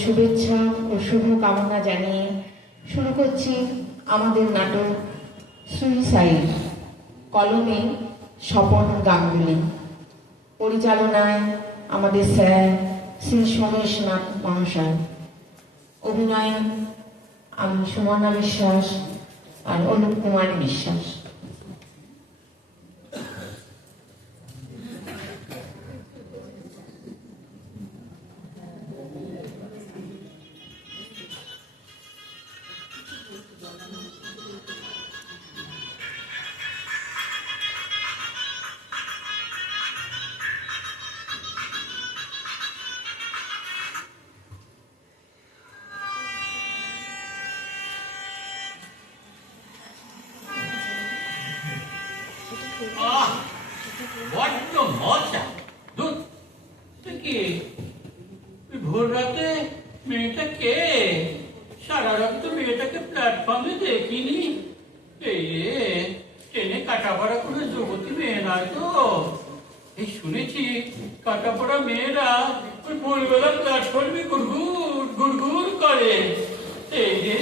শুভেচ্ছা ও শুভ কামনা জানিয়ে শুরু করছি আমাদের নাটক সুইসাইড। কলমে স্বপন গাঙ্গুলি, পরিচালনায় আমাদের স্যার শ্রী সোমেশনাথ মহাশয়, অভিনয়ে আমি সুমনা বিশ্বাস আর অনুপ কুমারী বিশ্বাস। বড্ড মজা। ভোর রাতে মেয়েটা কে? সারা রাত তো মেয়েটাকে প্ল্যাটফর্মে দেখিনি। এই রে, ট্রেনে কাটাপড়া কোনো যুবতী মেয়ে নয় তো। এই শুনেছি কাটাপড়া মেয়েরা ওই ভোরবেলা প্ল্যাটফর্মে গুড়গুড় গুড়গুড় করে। এই রে,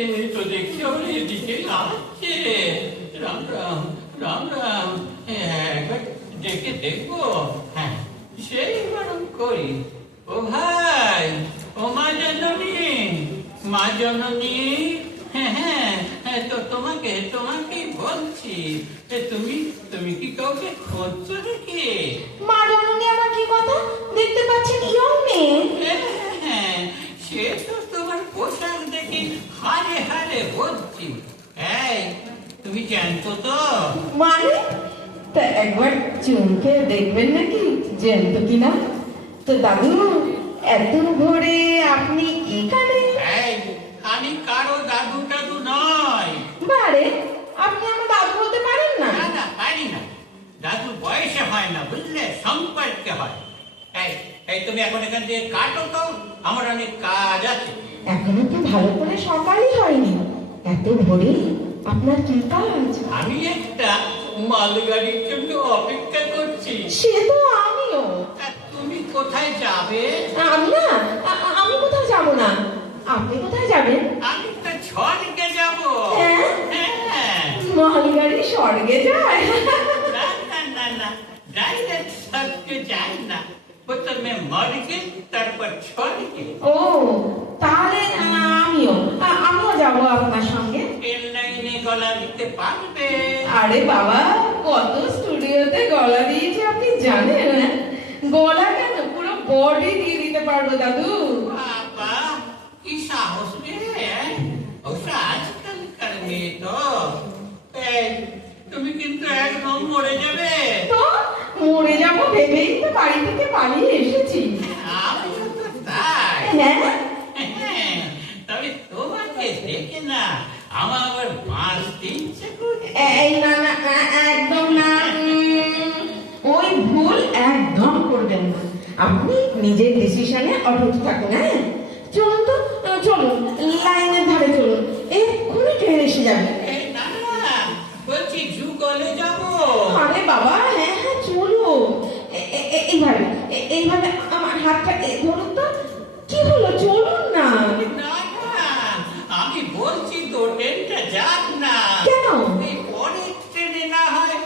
এই তো দেখছি আমার এদিকে আসছে। রাম রাম রাম রাম, একবার ডেকে দেখবো। হ্যাঁ, সেই বারণ করি। ও ভাই, ও মা জননী, মা জননী। হ্যাঁ হ্যাঁ, তো তোমাকেই বলছি। তুমি কি কাউকে খুঁজছো নাকি? মা জননী আমার কি কথা? দেখতে পাচ্ছেন ইয়ং মেয়ে। হ্যাঁ, সে তো তোমার পোশাক দেখে হারে হারে বলছি। এই, তুমি জানতো তো? মানে তা একবার চুমকে দেখবেন নাকি জ্যান্ত কিনা? তো দাদু, এত ভোরে আপনি এখানে? আমি কারো দাদু টাদু নয়। বারে, আপনি আমার দাদু হতে পারেন না? না, পারি না। দাদু বয়সে হয় না, বুঝলে, সম্পর্কে হয়। এই তুমি এখন এখান থেকে কাটো তো, আমার অনেক কাজ আছে। এখনো তো ভালো করে সকালই হয়নি, এত ভোরে আপনার কি কাজ? আমি একটা মালগাড়ির জন্য অপেক্ষা করছি। সে তো আমিও। তুমি কোথায় যাবে? আমি না, আমি কোথাও যাব না। আপনি কোথায় যাবেন? আমি তো স্বর্গে যাব। হ্যাঁ? হ্যাঁ। মালগাড়ি স্বর্গে যায়? না, ডাইরেক্ট স্বর্গে যায় না, প্রথমে মর্গে তারপর স্বর্গে। ও, তাহলে আমিও যাব আপনার সঙ্গে। ট্রেন লাইনে গলা দিতে পারবে? আরে বাবা, কত স্টুডিওতে গলা দিয়েছে আপনি জানেন? গলা কেন, পুরো বডি দিয়ে দিতে পারবো দাদু। বাবা, কি সাহস রে! ওটা আজকালকার মেয়ে তো। এই, তুমি কিন্তু একদম মরে যাবে। তো মরে যাবো ভেবেই তো বাড়ি থেকে পালিয়ে এসেছি। আমিও তো তাই। হ্যাঁ, তবে তোমাকে দেখে না আমার আবার বাঁচতে ইচ্ছে করে। এই না না, একদম না, ওই ভুল একদম করবেন না। আপনি নিজের ডিসিশনে অটুট থাকুন। হ্যাঁ, চলুন তো, চলুন, লাইনের ধারে চলুন, এক্ষুনি ট্রেন এসে যাবে। না, বলছি যুগলে যাবো। আরে বাবা, হ্যাঁ হ্যাঁ চলুন। এইভাবে এইভাবে আমার হাতটা ধরুন তো। কি হলো, চলুন না। না, আমি বলছি তো ট্রেনটা যাক না। কেন? এই পরের ট্রেনে না হয়।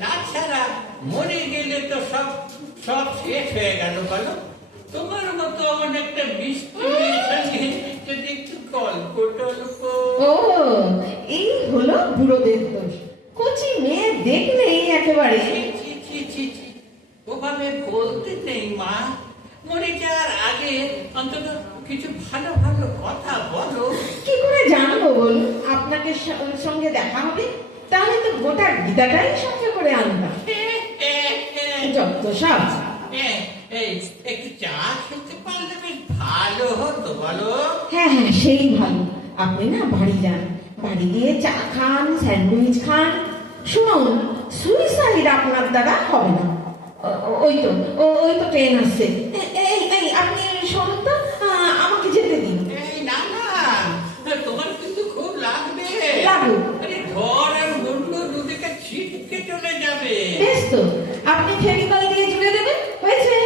তাছাড়া মরে গেলে তো সব শেষ হয়ে গেল। বলো, তোমার মতো অনেকটা মিষ্টি মেয়ের সঙ্গে যদি একটু গল্প টল্প। ও, এই হলো বুড়োদের দোষ। কচি মেয়ে দেখলেই একেবারে। ছি, ওভাবে বলতে নেই মা। মরে যাওয়ার আগে অন্তত কিছু ভালো ভালো কথা বলো। কি করে জানবো বলুন? আপনাকে সঙ্গে দেখা হবে, তাহলে তো গোটা গীতাটাই সঙ্গে করে আনতাম। যত সব। এই, একটু চা খেতে পারলে বেশ ভালো হতো। বলো। হ্যাঁ হ্যাঁ, সেই ভালো। আপনি না বাড়ি যান, বাড়ি গিয়ে চা খান, স্যান্ডউইচ খান। শুনুন, সুইসাইড আপনার দ্বারা হবে না। ওই তো ট্রেন আসছে। এই আপনি শুনুন তো, আমাকে যেতে দিন। না, তোমার কিন্তু খুব লাগবে। লাগুক। আরে ঘর আর মুন্ডু দুদিকে ছিটকে চলে যাবে। বেশ তো, আপনি ফেভিকল দিয়ে জুড়ে দেবেন, হয়েছে।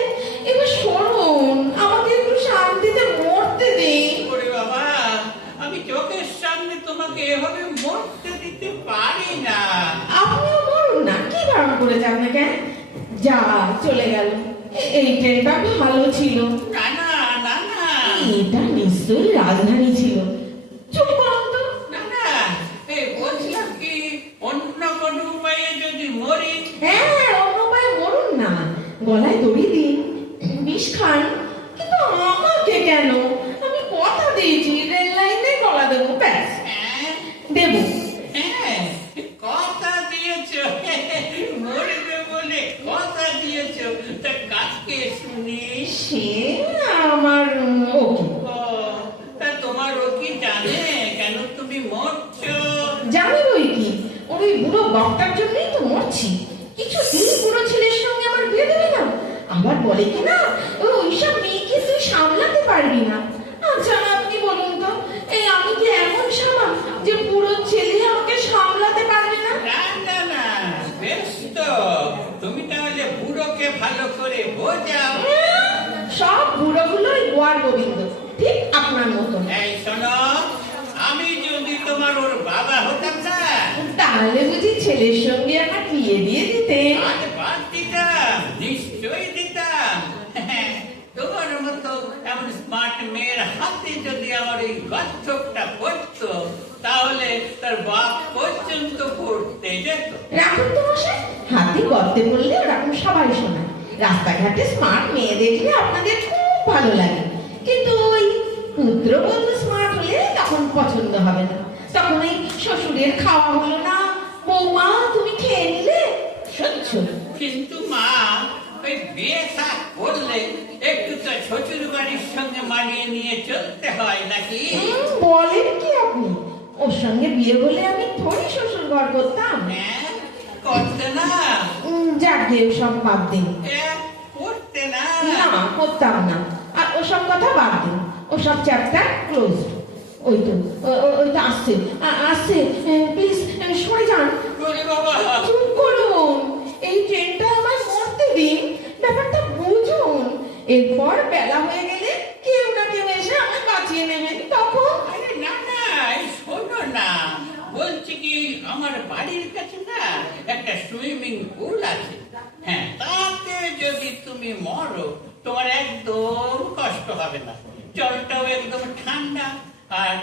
এবার শুনুন, আমাকে একটু শান্তি করে যান না কেন? যা চলে গেল। এই ট্রেনটা ভালো ছিল। না না না না এটা নিশ্চয়ই রাজধানী ছিল। চুপ করুন তো। না না, এই বলছিলাম কি, অন্য কোনো উপায়ে যদি মরি। হ্যাঁ, অন্য উপায়ে মরুন না, গলায় দড়ি দিন, বিষ খান। কিন্তু আমাকে কেন? আমি কথা দিয়েছি রেল লাইনে গলা দেবো, ব্যাস। হ্যাঁ দেবো। হ্যাঁ, কথা দিয়েছো, মরবে বলে কথা দিয়েছো। তা কাজকে শুনি। সে আমার ওকে ও, তা তোমার ও কি জানে কেন তুমি মরছো? জানি বই কি, ওই বুড়ো বাপটার জন্যই তো মরছি। কিছু দিন বুড়ো ছেলের সঙ্গে আমার বিয়ে দেবে না, আবার বলে কি না ওইসব মেয়েকে তুই সামলাতে পারবি না। আচ্ছা আপনি বলুন তো, এই আমি কি এমন সামাল যে বুড়ো ছেলে আমাকে সামলাতে পারবে না? না না না, বেশ তো। তুমি তাহলে বুড়োকে ভালো করে বোঝাও। সব বুড়োগুলোই গোয়ার গোবিন্দ, ঠিক আপনার মতন। এই শোনো, আমি যদি তোমার ওর বাবা হতাম না, তাহলে বুঝি ছেলের সঙ্গে আমার বিয়ে দিয়ে দিতে? আজ বাদ দিতাম, নিশ্চয়ই দিতাম। তোমার মতো এমন স্মার্ট মেয়ের হাতে যদি আমার এই গচ্ছপটা পড়তো, তাহলে তার বাপ পর্যন্ত পড়তে যেত। রাখুন তো মশাই, হাতে গর্তে বললে ওরকম সবাই শোনায়। রাস্তাঘাটে স্মার্ট মেয়ে দেখলে আপনাদের খুব ভালো লাগে, কিন্তু ওই পুত্রবধূ স্মার্ট হলে তখন পছন্দ হবে না। তখন ওই শ্বশুরের খাওয়া হলো না, বৌমা তুমি খেয়ে নিলে, সহ্য। কিন্তু মা, ওই বিয়ে থা করলে একটু তো শ্বশুর বাড়ির সঙ্গে মানিয়ে নিয়ে চলতে হয় নাকি? বলেন কি আপনি? ওর সঙ্গে বিয়ে হলে আমি থোড়ি শ্বশুর ঘর করতাম। হ্যাঁ, করতে না? যাক গে, ওসব বাদ দিন। করতে না? না, করতাম না। আর ওসব কথা বাদ দিন, ওসব চ্যাপ্টার ক্লোজ। ওই তো ওই তো আসছে, আসছে। প্লিজ সরে যান। ওরে বাবা, চুপ করুন, এই ট্রেনটা আমার মরতে দিন, ব্যাপারটা বুঝুন। এরপর বেলা হয়ে গেলে কেউ না কেউ এসে আমায় বাঁচিয়ে নেবেন, তখন। আরে না না, এই শোনো না, বলছি কি, আমার বাড়ির কাছে না একটা সুইমিং পুল আছে। হ্যাঁ, তাতে যদি তুমি মরো, তোমার একদম কষ্ট হবে না। জলটাও একদম ঠান্ডা আর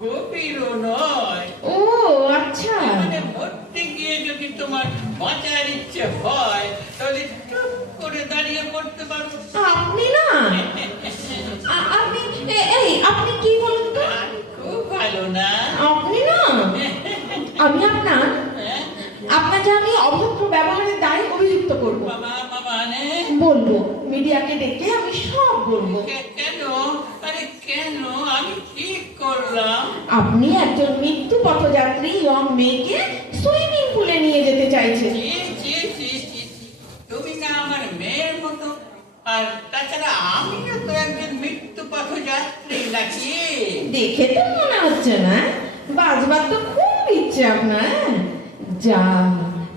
গভীরও নয়। ও আচ্ছা, মানে মরতে গিয়ে যদি তোমার বাঁচার ইচ্ছে হয়, তাহলে চুপ করে দাঁড়িয়ে পড়তে পারো। আপনি না, আপনি এই আপনি কি বলুন তো? খুব ভালো না? আপনি না, আমি আপনাকে আমি অভদ্র ব্যবহারের দায়ে অভিযুক্ত করব। বাবা মানে বলবো, মিডিয়াকে ডেকে আমি সব বলবো। কেন? আরে কেন? আমি কি করলাম? আপনি একজন মৃত্যু পথযাত্রী ইয়ং মেয়েকে সুইমিং পুলে নিয়ে যেতে চাইছেন। ছি, ছি, ছি, ছি। তুমি না আমার মেয়ের মতো, আর তাছাড়া আমিও তো একজন মৃত্যু পথযাত্রী নাকি? দেখে তো মনে হচ্ছে না। বাজবার তো খুব ইচ্ছে আপনার। যা,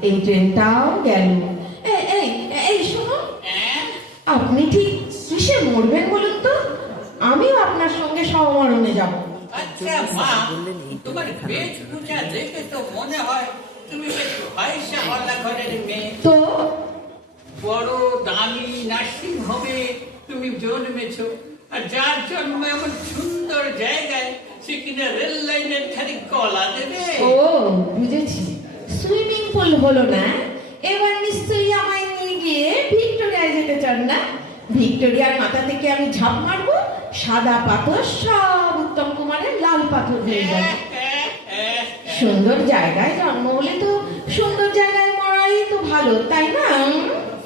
এই ট্রেনটাও গেল। এই এই শুনুন, হ্যাঁ? আপনি ঠিক কিসে মরবেন বলুন তো? আমিও আপনার সঙ্গে সমমরণে যাব। আচ্ছা মা, তোমার বেশভূষা দেখে তো মনে হয় তুমি বেশ পয়সাওয়ালা ঘরের মেয়ে। তো বড় দামি নার্সিং হোমে তুমি জন্মেছো, আর যার জন্ম এমন সুন্দর জায়গায়, সে কিনা রেল লাইনের ধারে গলা দেবে। ও বুঝেছি, সুইমিং পুল হলো না, এবার নিশ্চয়ই আমায় নিয়ে গিয়ে ভিক্টোরিয়ায় যেতে চান না? ভিক্টোরিয়ার মাথা থেকে আমি ঝাঁপ মারবো, সাদা পাথর সব উত্তম কুমারের লাল পাথর হয়ে যাবে। সুন্দর জায়গায় জন্ম হলে তো সুন্দর জায়গায় মরাই তো ভালো, তাই না?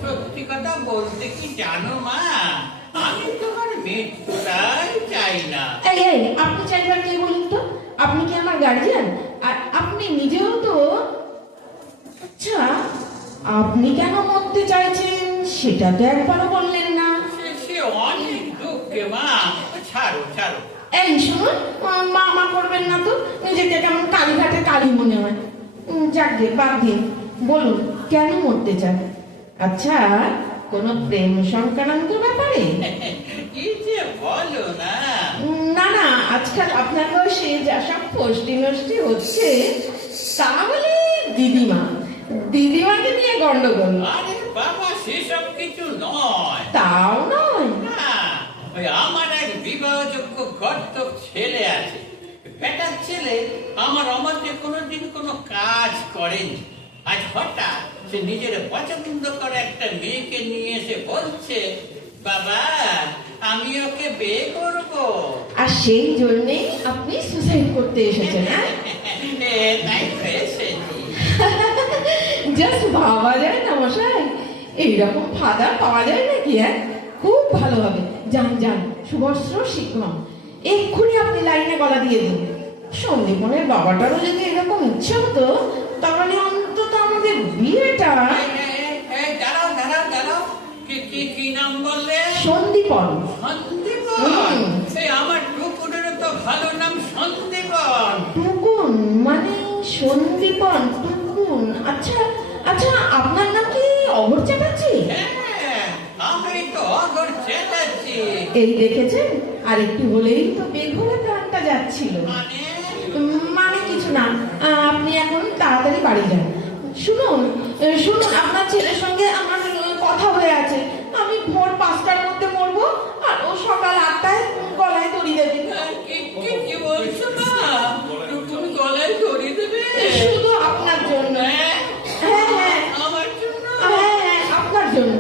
সত্যি কথা বলতে কি জানো মা, আমি তোমার মৃত্যুটাই চাই না। এই আপনি চাইবার কে বলুন তো? আপনি কি আমার গার্জিয়ান? আর আপনি নিজেও তো। আচ্ছা, আপনি কেন মরতে চাইছেন সেটা তো একবারও বললেন না। সে অনেক দুঃখে মা, ছাড়ো ছাড়ো। এই শুনুন, মা করবেন না তো, নিজেকে কেমন কালীঘাটে কালী মনে হয়। যাকে বাদ দিন, বলুন কেন মরতে চান? আচ্ছা, কোনো প্রেম সংক্রান্ত ব্যাপারে? কি যে বলো না। না না, আজকাল আপনার বয়সে যা সব ফষ্টি নষ্টি হচ্ছে, তাহলে দিদিমা দিদিমাকে নিয়ে গন্ডগোল? আরে বাবা, সেসব কিছু নয়। তাও নয়? না, ওই আমার এক বিবাহযোগ্য গর্দভ ছেলে আছে। বেটার ছেলে আমার অমতে কোনোদিন কোনো কাজ করেনি। আজ হঠাৎ সে নিজের পছন্দ করে একটা মেয়েকে নিয়ে এসে বলছে, বাবা আমি ওকে বিয়ে করবো। আর সেই জন্যেই আপনি সুসাইড করতে এসেছেন? হ্যাঁ, তাই তো এসেছি। জাস্ট ভাবা যায় না মশাই, এইরকম ফাদার পাওয়া যায় নাকি? হ্যাঁ, খুব ভালো হবে। যান যান, শুভস্র শিক্ষম, এক্ষুনি আপনি লাইনে গলা দিয়ে দিন। সন্দীপনের বাবাটারও যদি এরকম ইচ্ছে হতো, তাহলে অন্তত আমাদের বিয়েটা। দাঁড়াও দাঁড়াও দাঁড়াও, কি নাম বললে? সন্দীপন। সন্দীপন? এই আমার টুকুরের তো ভালো নাম সন্দীপন। টুকুন মানে সন্দীপন? টুকুন, আচ্ছা আচ্ছা, আপনার নাম কি অঘর চ্যাটার্জি? হ্যাঁ, আমি তো অঘর চ্যাটার্জি। এই দেখেছেন, আর একটু হলেই তো বেঘরে প্রাণটা যাচ্ছিল। মানে কিছু না, আপনি এখন তাড়াতাড়ি বাড়ি যান। শুনুন শুনুন, আপনার ছেলের সঙ্গে আমার কথা হয়ে আছে। আমি ভোর 5টার মধ্যে মরবো, আর ও সকাল 8টায় গলায় দড়ি দেবে। কি বলছো না? তুমি গলায় দড়ি দেবে? শুধু আপনার জন্য। হ্যাঁ হ্যাঁ, আমার জন্য? হ্যাঁ হ্যাঁ, আপনার জন্য।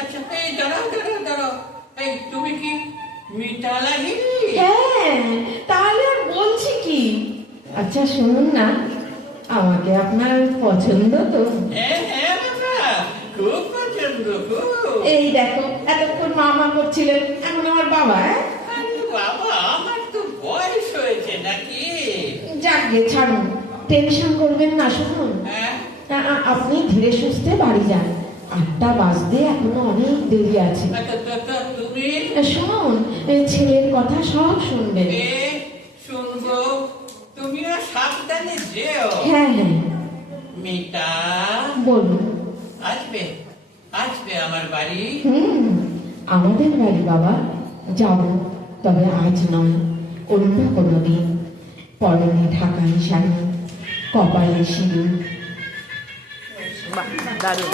আচ্ছা, দাঁড়াও দাঁড়াও দাঁড়াও, তুমি কি মিতা লাহিড়ী? হ্যাঁ, তাহলে আর বলছি কি। আচ্ছা শুনুন না, আমাকে আপনার পছন্দ তো? হ্যাঁ বাবা, খুব পছন্দ, খুব। এই দেখো, এতক্ষণ মা করছিলেন, এখন আমার বাবা। আরে বাবা, আমার তো বয়স হয়েছে নাকি? যাক গে, ছাড়ুন, টেনশন করবেন না। শুনুন, হ্যাঁ, আপনি ধীরে সুস্থে বাড়ি যান। 8টা বাজতে এখনো অনেক দেরি আছে। আচ্ছা, তুমি? শুনুন, ছেলের কথা সব শুনবেন। শুনবো, তুমিও সাবধানে যেও। হ্যাঁ হ্যাঁ। মিতা বলুন। আসবে আসবে আমার বাড়ি? আমাদের বাড়ি বাবা, যাব, তবে আজ নয়, অন্য কোনো দিন। পরনে ঢাকাই শাড়ি, কপালে সিঁদুর। দারুণ।